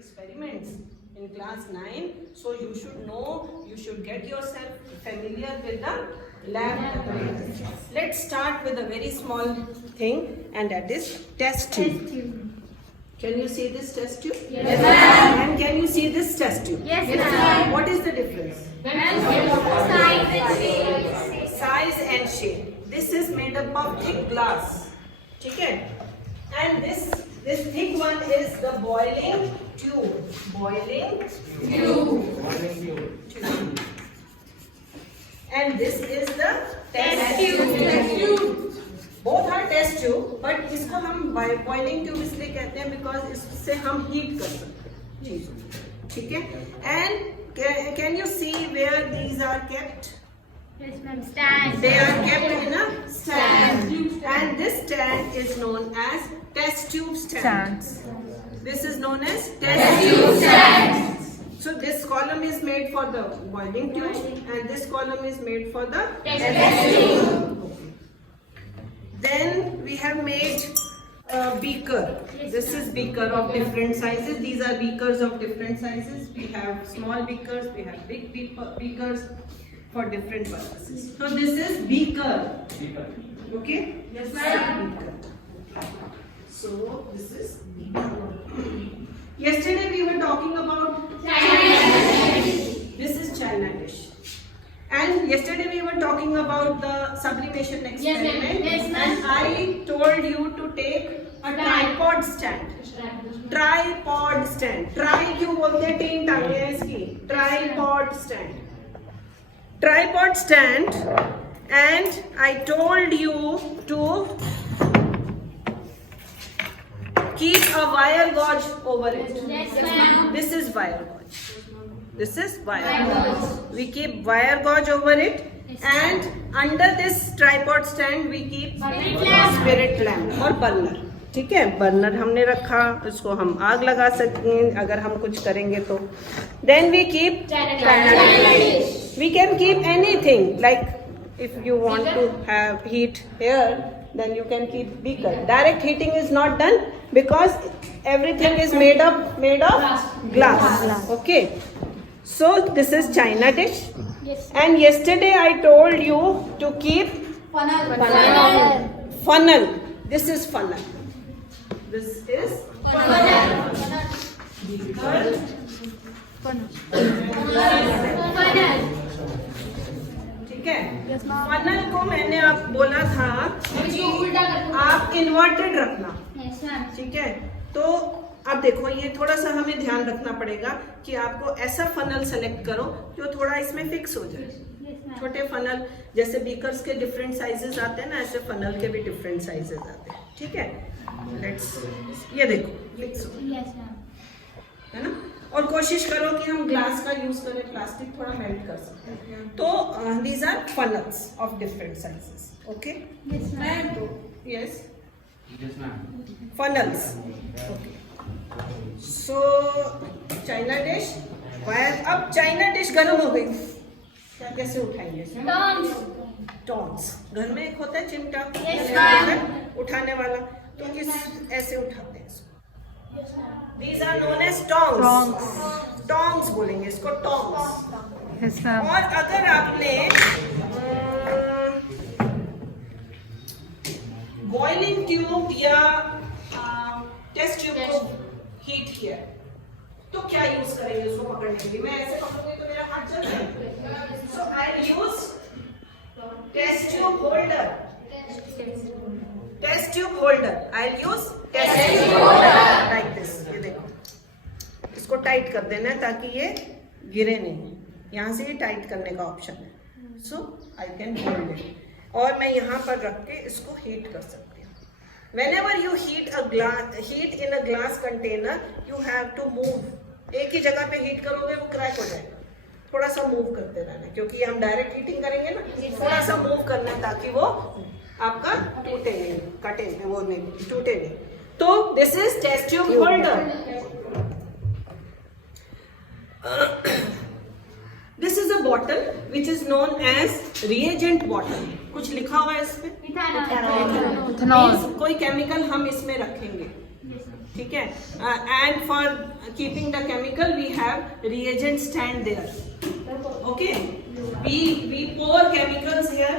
experiments in class 9. So you should know, you should get yourself familiar with the lab apparatus. Let's start with a very small thing, and that is test tube. Can you see this test tube? Yes, ma'am. And can you see this test tube? Yes, ma'am. What is the difference? Size and shape. Size and shape. This is made up of thick glass. Okay? And this thick one is the boiling tube. Boiling tube. And this is the test tube. Both are test tube, but इसको हम boiling tube इसलिए कहते हैं because इससे हम heat कर सकते हैं चीज़ों, ठीक है? And can you see where these are kept? Yes, ma'am. Stand. They are kept in a stand. And this stand is known as test tube stand. This is known as test tube stand. So this column is made for the boiling tube, and this column is made for the test tube. Then we have made a beaker. This is beaker of different sizes. These are beakers of different sizes. We have small beakers, we have big beakers for different purposes. So this is beaker. Okay? Yes, ma'am. So this is beaker. Yesterday we were talking about China dish. This is China dish. And yesterday we were talking about the sublimation experiment. Yes, ma'am. And I told you to take a tripod stand. Tripod stand. Try क्यों बोलते हैं? 3 टांगे हैं इसकी. Tripod stand. Tripod stand. And I told you to keep a wire gauge over it. Yes, ma'am. This is wire gauge. This is wire gauge. We keep wire gauge over it, and under this tripod stand we keep spirit lamp और burner. ठीक है, burner हमने रखा, उसको हम आग लगा सकते हैं अगर हम कुछ करेंगे तो. Then we keep China dish. We can keep anything, like if you want to have heat here, then you can keep beaker. Direct heating is not done because everything is made of glass. Okay. So this is China dish. Yes. And yesterday I told you to keep funnel. This is funnel. This is funnel. Beaker. ठीक है? funnel को मैंने आप बोला था कि आप inverted रखना. Yes, ma'am. ठीक है, तो अब देखो ये थोड़ा सा हमें ध्यान रखना पड़ेगा कि आपको ऐसा फनल सेलेक्ट करो जो थोड़ा इसमें फिक्स हो जाए. Yes, ma'am. छोटे फनल जैसे बीकर्स के डिफरेंट साइजेस आते हैं ना, ऐसे फनल के भी डिफरेंट साइजेस आते हैं. ठीक है, लेट्स ये देखो फिक्स हो, Yes, ma'am. है ना. और कोशिश करो कि हम ग्लास का यूज करें, प्लास्टिक थोड़ा मेल्ट कर सकते हैं. तो these are funnels of different sizes. Okay, Yes, ma'am. Yes, Yes, ma'am. funnels. Okay. So China dish wire. अब चाइना डिश गर्म हो गई, क्या कैसे उठाएंगे? Tongs. टॉन्स. घर में एक होता है चिमटा, Yes, ma'am. उठाने वाला, तो किस ऐसे उठाते हैं इसको. Yes, ma'am. These are known as tongs. Tongs बोलेंगे इसको, टॉन्ग्स. और अगर आपने बॉइलिंग ट्यूब या टेस्ट ट्यूब को हीट किया तो क्या यूज करेंगे उसको पकड़ने के लिए? मैं ऐसे पकड़ूंगी तो मेरा हाथ जल जाएगा. So I use test tube holder. Test tube holder. I use test tube holder like this. ये देखो, इसको टाइट कर देना है ताकि ये गिरे नहीं. यहाँ से ये टाइट करने का ऑप्शन है. सो आई कैन होल्ड इट, और मैं यहाँ पर रख के इसको हीट कर सकती हूँ. Whenever you heat in a glass container, you have to move. एक ही जगह पे हीट करोगे वो क्रैक हो जाएगा. थोड़ा सा मूव करते रहना, क्योंकि हम डायरेक्ट हीटिंग करेंगे ना, थोड़ा सा मूव करना ताकि वो आपका टूटे नहीं, कटे नहीं, वो नहीं टूटे नहीं. तो this is test tube holder. This is a bottle which is known as reagent bottle. कुछ लिखा हुआ है इसमें? Ethanol. Means कोई केमिकल हम इसमें रखेंगे. Yes, ma'am. ठीक है. And for keeping the chemical we have reagent stand there. Okay, we pour chemicals here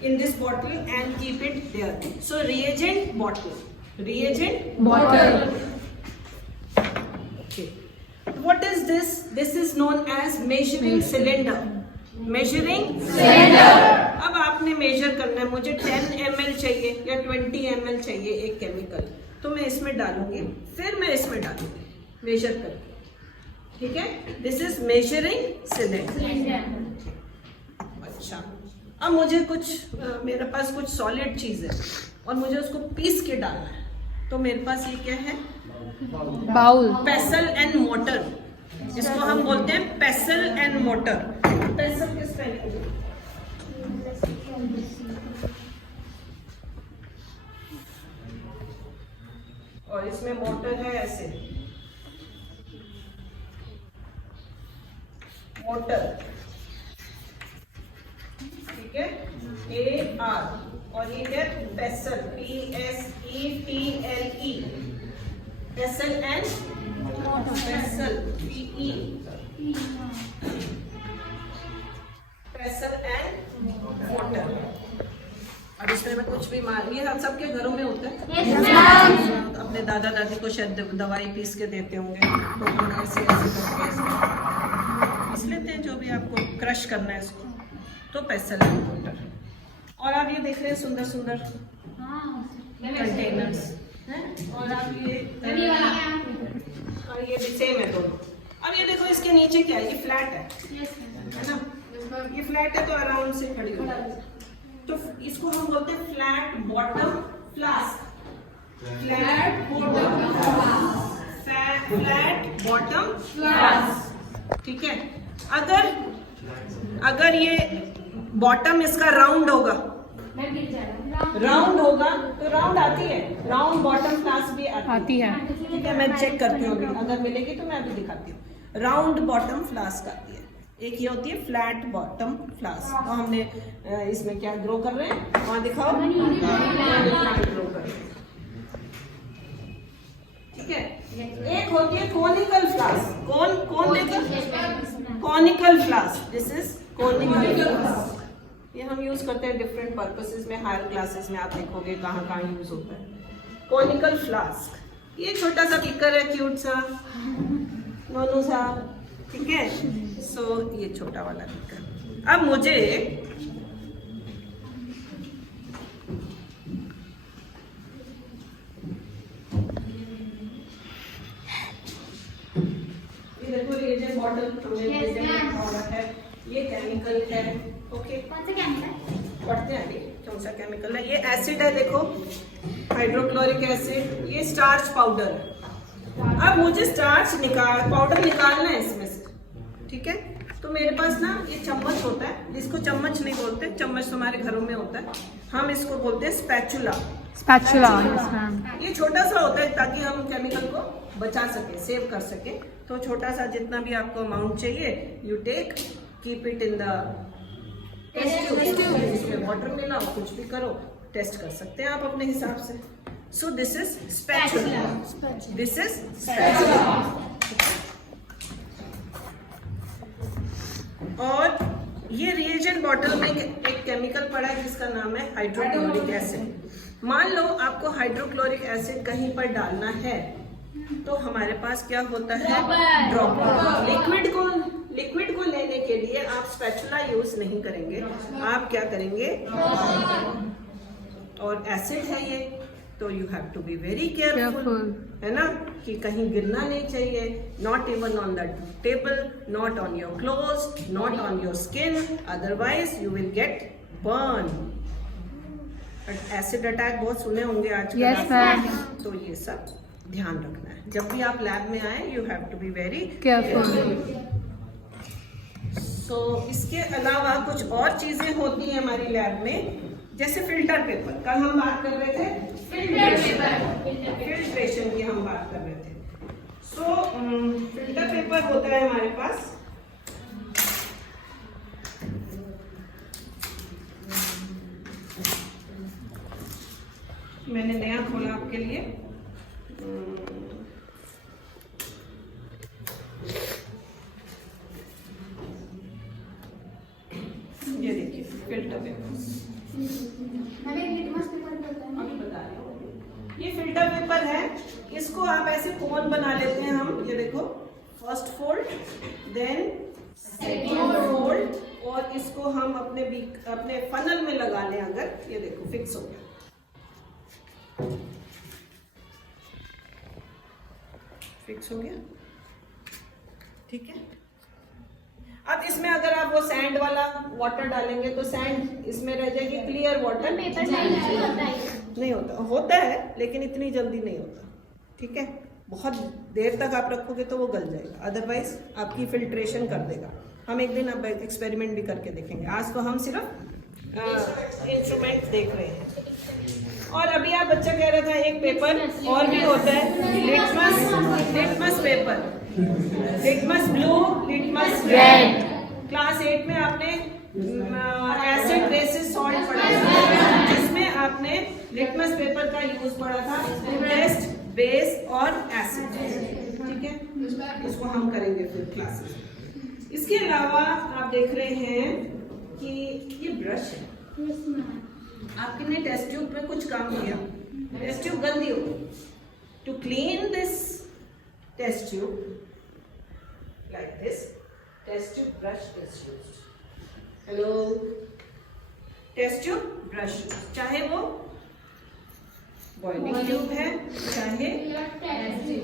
in this bottle and keep it there. So reagent bottle. Okay. What is this? This is known as measuring cylinder. अब आपने major करना है. मुझे 10 ml चाहिए या 20 ml चाहिए एक chemical, तो मैं इसमें डालूंगी, फिर मैं इसमें डालूंगी मेजर करके. ठीक है. This is measuring cylinder. अच्छा, अब मुझे मेरे पास कुछ सॉलिड चीज है और मुझे उसको पीस के डालना है. तो मेरे पास ये क्या है? बाउल. पेसल and motor. इसको हम बोलते हैं पेसल एंड मोटर. पेसल किस टाइप की? और इसमें मोटर है ऐसे. मोटर. ठीक है. AR. और ये है पेसल. PESETLE. पेसल and पेसल. PE. पेसल and motor. अब इसमें मैं कुछ भी ये आप सबके घरों में होता है. अपने दादा दादी को शायद दवाई पीस के देते होंगे, तो ऐसे पीस लेते हैं जो भी आपको क्रश करना है इसको. तो पेसल एंड मोटर. और आप ये देख रहे हैं सुंदर सुंदर कंटेनर्स हैं. और आप ये भी सेम है दोनों. अब ये देखो इसके नीचे क्या है? ये फ्लैट है ना. ये फ्लैट है तो आराम से खड़ी हो जाएगी. तो इसको हम बोलते हैं flat bottom flask. Flat bottom flask. ठीक है. अगर ये बॉटम इसका राउंड होगा तो राउंड आती है. राउंड बॉटम फ्लास्क भी आती है. ठीक है, मैं चेक करती हूँ. अगर मिलेगी तो मैं अभी दिखाती हूँ. राउंड बॉटम फ्लास्क आती है. एक ये होती है फ्लैट बॉटम फ्लास्क. तो हमने इसमें क्या ग्रो कर रहे हैं वहां दिखाओ. ग्रो कर रहे हैं. ठीक है. एक होती है कोनिकल फ्लास्क. कौन देखो? Conical flask. This is conical flask. ये हम यूज करते हैं डिफरेंट पर्पसेस में. हायर क्लासेस में आप देखोगे कहाँ कहाँ यूज होता है कोनिकल फ्लास्क. ये छोटा सा बीकर है, क्यूट सा, नोनू सा. ठीक है. सो ये छोटा वाला बीकर. अब मुझे ये देखो रिएजेंट बॉटल है. ये केमिकल है. ओके, कौन सा केमिकल? पढ़ते हैं अभी कौन सा केमिकल है. ये एसिड है, देखो हाइड्रोक्लोरिक एसिड. ये स्टार्च पाउडर है. अब मुझे स्टार्च पाउडर निकालना है इसमें से. ठीक है. तो मेरे पास ना ये चम्मच होता है, जिसको चम्मच नहीं बोलते. चम्मच तुम्हारे घरों में होता है. हम इसको बोलते हैं स्पैचुला. ये छोटा सा होता है ताकि हम केमिकल को बचा सके, सेव कर सके. तो छोटा सा जितना भी आपको अमाउंट चाहिए you take, keep it in the test tube. इसमें वाटर मिलाओ, कुछ भी करो, टेस्ट कर सकते हैं आप अपने हिसाब से. So this is spatula. This is spatula. और ये रिएजेंट बॉटल में एक केमिकल पड़ा है जिसका नाम है हाइड्रोक्लोरिक एसिड. मान लो आपको हाइड्रोक्लोरिक एसिड कहीं पर डालना है तो हमारे पास क्या होता है? ड्रॉपर. लिक्विड को लेने के लिए आप स्पैचुला यूज नहीं करेंगे. आप क्या करेंगे? और एसिड है ये, तो you have to be very careful. है ना, कि कहीं गिरना नहीं चाहिए. Not even on the table, not on your clothes, not on your skin, otherwise you will get burn. Acid attack बहुत सुने होंगे आजकल. तो ये सब ध्यान रखना है जब भी आप लैब में आए. You have to be very careful. So इसके अलावा कुछ और चीजें होती हैं हमारी लैब में, जैसे फिल्टर पेपर. कल हम बात कर रहे थे फिल्ट्रेशन की हम बात कर रहे थे. सो फिल्टर पेपर होता है हमारे पास. मैंने नया खोला आपके लिए. Filter papers. अभी बता रही हूँ। ये फिल्टर पेपर है, इसको आप ऐसे कोन बना लेते हैं हम, ये देखो, first fold, then second fold, और इसको हम अपने फनल में लगा लें अगर, ये देखो फिक्स हो गया, फिक्स हो गया, ठीक है। अब इसमें अगर आप वो सैंड वाला वाटर डालेंगे तो सैंड इसमें रह जाएगी, क्लियर वाटर नहीं होता, होता है लेकिन इतनी जल्दी नहीं होता, ठीक है। बहुत देर तक आप रखोगे तो वो गल जाएगा, अदरवाइज आपकी फिल्ट्रेशन कर देगा। हम एक दिन अब एक्सपेरिमेंट भी करके देखेंगे, आज तो हम सिर्फ इंस्ट्रूमेंट देख रहे हैं। और अभी आप बच्चा कह रहा था एक पेपर और भी होता है, litmus paper, litmus blue, litmus red. Class 8 में आपने एसिड बेसिस सॉल्ट पढ़ा था, जिसमें आपने लिटमस पेपर का यूज पढ़ा था, टेस्ट बेस और एसिड, ठीक है। इसको हम करेंगे फिर क्लासेस। इसके अलावा आप देख रहे हैं कि ये ब्रश है, आपने टेस्ट ट्यूब में कुछ काम किया, टेस्ट ट्यूब गंदी हो गई, to clean this test tube like this, test tube brush is used. Hello, test tube brush, चाहे वो बॉइलिंग ट्यूब है, चाहे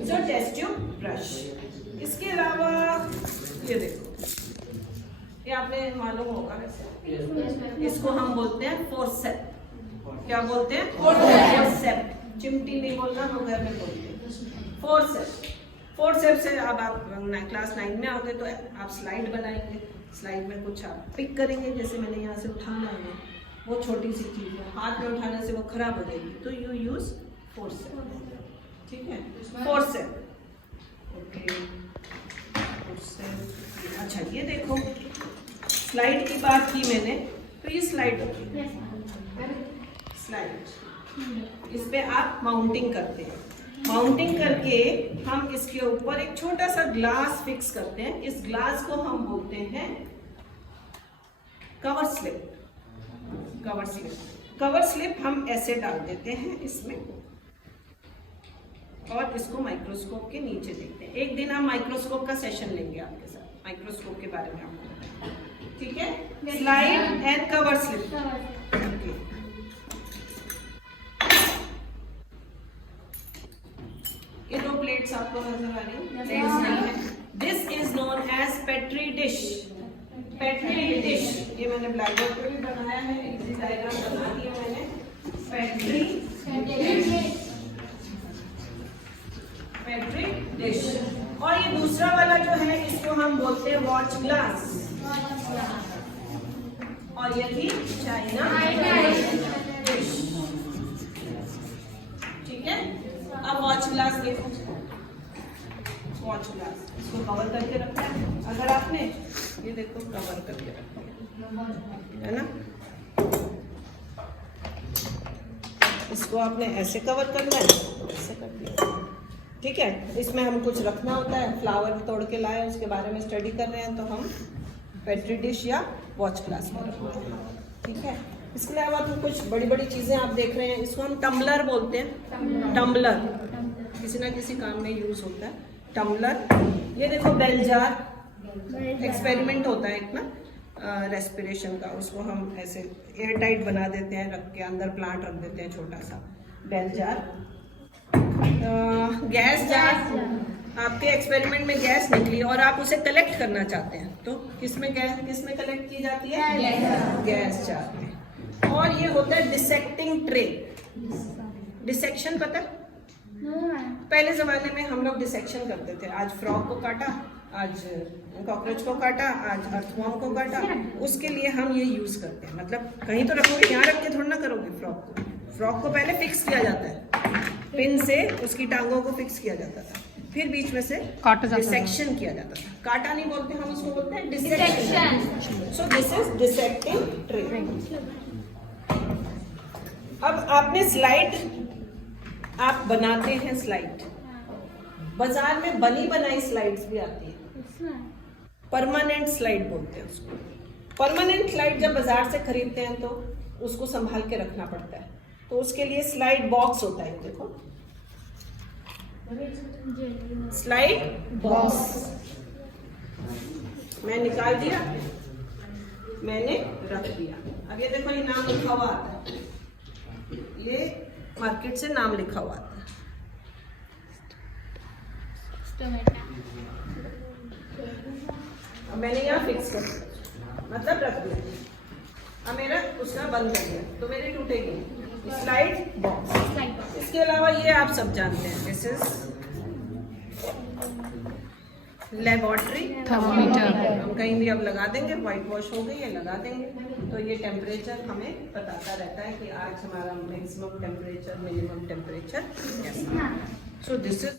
जो टेस्ट ट्यूब ब्रश। इसके अलावा ये देखो, ये आपने मालूम होगा वैसे, इसको हम बोलते हैं फोर्सेप। क्या बोलते हैं? फोर्सेप। चिमटी नहीं बोलना, हम घर में बोलते हैं फोर्सेप। फोर्सेप से अब आप क्लास 9 में आओगे तो आप स्लाइड बनाएंगे, स्लाइड में कुछ आप पिक करेंगे, जैसे मैंने यहाँ से उठाना है, वो छोटी सी चीज़ है, हाथ में उठाने से वो खराब हो जाएगी, तो यू यूज फोर्सेप, ठीक है। Forcep, okay, forcep. अच्छा ये देखो, स्लाइड की बात की मैंने, तो ये स्लाइड होगी, स्लाइड, इस पे आप माउंटिंग करते हैं। माउंटिंग करके हम इसके ऊपर एक छोटा सा ग्लास फिक्स करते हैं, इस ग्लास को हम बोलते हैं cover slip. Cover slip, cover slip हम ऐसे डाल देते हैं इसमें, और इसको माइक्रोस्कोप के नीचे देखते हैं। एक दिन हम माइक्रोस्कोप का सेशन लेंगे आपके साथ, माइक्रोस्कोप के बारे में आपको बताएंगे, ठीक है। Slide and cover slip, okay. ये दो प्लेट्स आपको नजर आ रही है, प्लेट्स नहीं है। This is known as Petri dish. Petri dish, ये मैंने ब्लैक बोर्ड पे भी बनाया है, इसी डायग्राम बना दिया मैंने। Petri dish. और ये दूसरा वाला जो है, इसको हम बोलते हैं वॉच ग्लास, और ये थी चाइना डिश, ठीक है। अब वॉच ग्लास देखो, वॉच ग्लास इसको कवर करके रखा है, अगर आपने ये देखो कवर करके रखा है ना, इसको आपने ऐसे कवर करना है, ऐसे कर दिया, ठीक है। इसमें हम कुछ रखना होता है, फ्लावर तोड़ के लाए, उसके बारे में स्टडी कर रहे हैं, तो हम पेट्री डिश या वॉच ग्लास में रखते हैं, ठीक है। इसके अलावा तो कुछ बड़ी बड़ी चीज़ें आप देख रहे हैं, इसको हम टम्बलर बोलते हैं। टम्बलर किसी ना किसी काम में यूज होता है, टम्बलर। ये देखो बेल जार, एक्सपेरिमेंट होता है एक ना रेस्पिरेशन का, उसको हम ऐसे एयर टाइट बना देते हैं, रख के अंदर प्लांट रख देते हैं छोटा सा, बेल जार। गैस जार, आपके एक्सपेरिमेंट में गैस निकली और आप उसे कलेक्ट करना चाहते हैं, तो किसमें कलेक्ट की जाती है? गैस जार में। और ये होता है डिसेक्टिंग ट्रे। डिसेक्शन पता है? पहले जमाने में हम लोग डिसेक्शन करते थे, आज फ्रॉग को काटा, आज कॉकरोच को काटा, आज अर्थवॉर्म को काटा, उसके लिए हम ये यूज करते हैं। मतलब कहीं तो रखोगे, यहाँ रख के थोड़ा ना करोगे फ्रॉग को। फ्रॉग को पहले फिक्स किया जाता है, पिन से उसकी टांगों को फिक्स किया जाता था, फिर बीच में से डिसेक्शन किया जाता था। काटा नहीं बोलते हम, उसको बोलते हैं dissection. So this is dissecting tray. अब आपने स्लाइड, आप बनाते हैं स्लाइड, बाजार में बनी बनाई स्लाइड्स भी आती है, परमानेंट स्लाइड बोलते हैं उसको। परमानेंट स्लाइड जब बाजार से खरीदते हैं तो उसको संभाल के रखना पड़ता है, तो उसके लिए स्लाइड बॉक्स होता है। देखो स्लाइड बॉक्स मैं निकाल दिया, मैंने रख दिया। अब ये देखो ये नाम लिखा हुआ आता है, ये मार्केट से नाम लिखा हुआ आता है। अब मैंने यहाँ फिक्स कर दिया, मतलब रख दिया। अब मेरा उसका बंद कर दिया तो मेरी टूटेगी स्लाइड बॉक्स। इसके अलावा ये आप सब जानते हैं, दिस इज लेबोरेटरी थर्मोमीटर। हम कहीं भी अब लगा देंगे, व्हाइट वॉश हो गई है लगा देंगे, तो ये टेम्परेचर हमें बताता रहता है कि आज हमारा मैक्सिमम टेम्परेचर मिनिमम टेम्परेचर कैसा। So this is